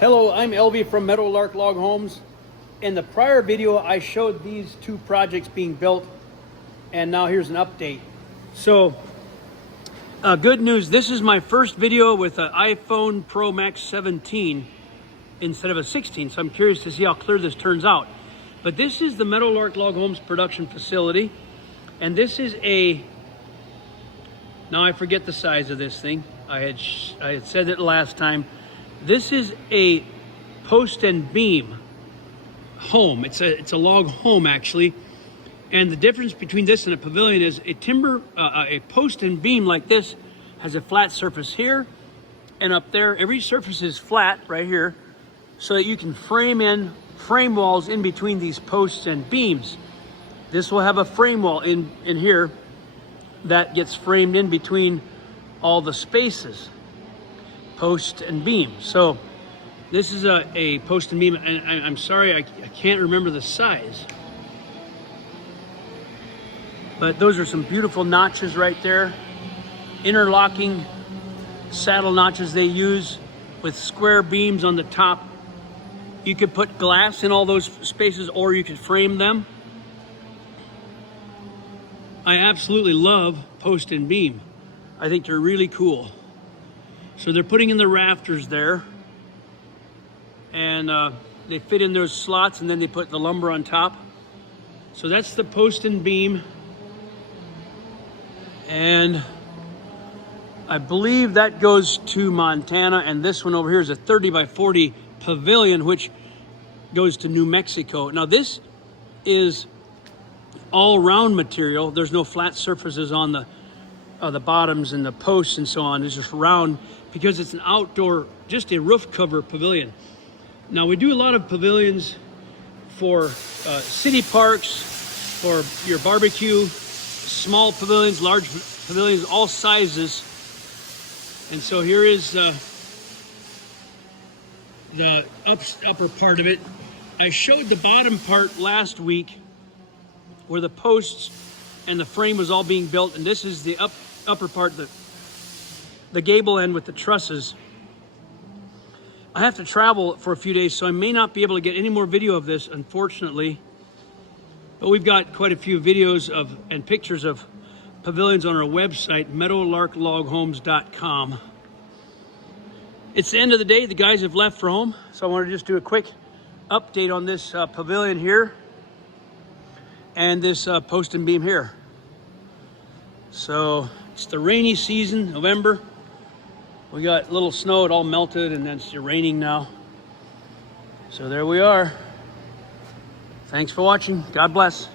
Hello, I'm Elvie from Meadowlark Log Homes. In the prior video, I showed these two projects being built, and now here's an update. So, good news, this is my first video with an iPhone Pro Max 17 instead of a 16, so I'm curious to see how clear this turns out. But this is the Meadowlark Log Homes production facility, and this is now I forget the size of this thing. I had said it last time. This is a post and beam home. It's a log home actually, and the difference between this and a pavilion is a post and beam like this has a flat surface here and up there. Every surface is flat right here, so that you can frame walls in between these posts and beams. This will have a frame wall in here that gets framed in between all the spaces, post and beam. So this is a post and beam, and I'm sorry I can't remember the size, but those are some beautiful notches right there, interlocking saddle notches they use with square beams on the top. You could put glass in all those spaces, or you could frame them. I absolutely love post and beam. I think they're really cool. So they're putting in the rafters there, and they fit in those slots, and then they put the lumber on top. So that's the post and beam, and I believe that goes to Montana, and this one over here is a 30 by 40 pavilion, which goes to New Mexico. Now this is all round material. There's no flat surfaces on the bottoms and the posts and so on. It's just round because it's an outdoor, just a roof cover pavilion. Now we do a lot of pavilions for city parks, for your barbecue, small pavilions, large pavilions, all sizes. And so here is the upper part of it. I showed the bottom part last week where the posts and the frame was all being built, and this is the upper part, the gable end with the trusses. I have to travel for a few days, so I may not be able to get any more video of this, unfortunately. But we've got quite a few videos and pictures of pavilions on our website, meadowlarkloghomes.com. It's the end of the day. The guys have left for home, so I wanted to just do a quick update on this pavilion here and this post and beam here. So it's the rainy season, November. We got a little snow, it all melted, and then it's raining now. So there we are. Thanks for watching. God bless.